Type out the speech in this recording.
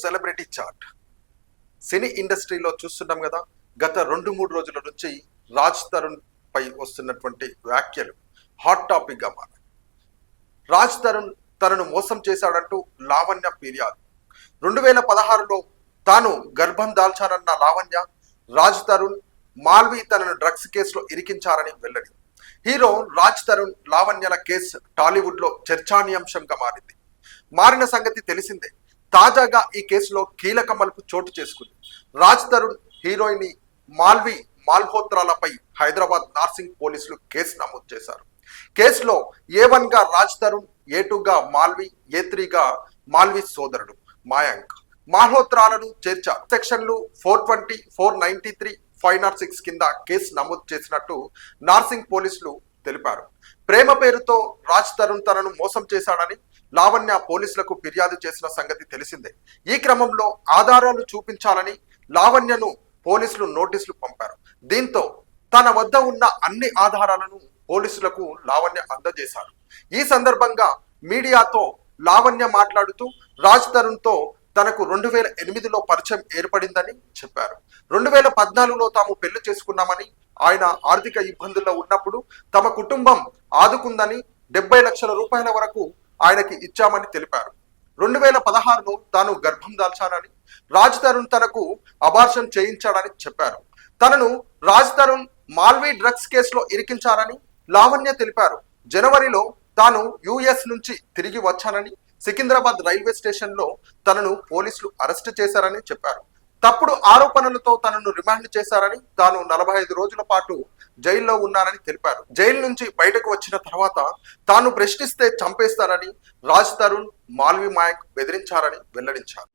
Celebrity chat. సినీ ఇండస్ట్రీలో చూస్తున్నాం కదా, గత 2-3 రోజుల నుంచి రాజ్ తరుణ్ పై వస్తున్నటువంటి వ్యాఖ్యలు హాట్ టాపిక్ గా మారాయి. రాజ్ తరుణ్ తనను మోసం చేశాడంటూ లావణ్య ఫిర్యాదు. 2016లో తాను గర్భం దాల్చానన్న లావణ్య, రాజ్ తరుణ్, మాల్వి తనను డ్రగ్స్ కేసులో ఇరికించారని వెల్లడి. హీరో రాజ్ తరుణ్ లావణ్యల కేసు టాలీవుడ్ లో చర్చానీయాంశంగా మారిన సంగతి తెలిసిందే. తాజాగా ఈ కేసులో కీలక మలుపు చోటు చేసుకుంది. రాజ్ తరుణ్ హీరోయిన్ మాల్వి మాల్హోత్రాలపై హైదరాబాద్ నార్సింగ్ పోలీసులు కేసు నమోదు చేశారు. కేసులో A1 గా రాజ్ తరుణ్, A2 గా మాల్వి, A3 గా మాల్వి సోదరుడు మాయాంక్ మాల్హోత్రాలను చేర్చారు. సెక్షన్లు 420, 493, 506 కింద కేసు నమోదు చేసినట్టు నార్సింగ్ పోలీసులు తెలిపారు. ప్రేమ పేరుతో రాజ్ తరుణ్ తనను మోసం చేశాడని లావణ్య పోలీసులకు ఫిర్యాదు చేసిన సంగతి తెలిసిందే. ఈ క్రమంలో ఆధారాలు చూపించాలని లావణ్యను పోలీసులు నోటీసులు పంపారు. దీంతో తన వద్ద ఉన్న అన్ని ఆధారాలను పోలీసులకు లావణ్య అందజేశారు. ఈ సందర్భంగా మీడియాతో లావణ్య మాట్లాడుతూ రాజ్ తరుణ్తో తనకు 2008లో పరిచయం ఏర్పడిందని చెప్పారు. 2014లో తాము పెళ్లి చేసుకున్నామని, ఆయన ఆర్థిక ఇబ్బందుల్లో ఉన్నప్పుడు తమ కుటుంబం ఆదుకుందని 70 లక్షల రూపాయల వరకు ఆయనకి ఇచ్చామని తెలిపారు. 2016లో తాను గర్భం దాల్చానని, రాజ్ తరుణ్ తనకు అబార్షన్ చేయించాడని చెప్పారు. తనను రాజ్ తరుణ్ మాల్వి డ్రగ్స్ కేసులో ఇరికించారని లావణ్య తెలిపారు. జనవరిలో తాను US నుంచి తిరిగి వచ్చానని, సికింద్రాబాద్ రైల్వే స్టేషన్ లో తనను పోలీసులు అరెస్ట్ చేశారని చెప్పారు. తప్పుడు ఆరోపణలతో తనను రిమాండ్ చేశారని, తాను 45 రోజుల పాటు జైల్లో ఉన్నానని తెలిపారు. జైలు నుంచి బయటకు వచ్చిన తర్వాత తాను ప్రశ్నిస్తే చంపేస్తారని రాజ్ తరుణ్, మాల్వి మాయాంక్ బెదిరించారని వెల్లడించారు.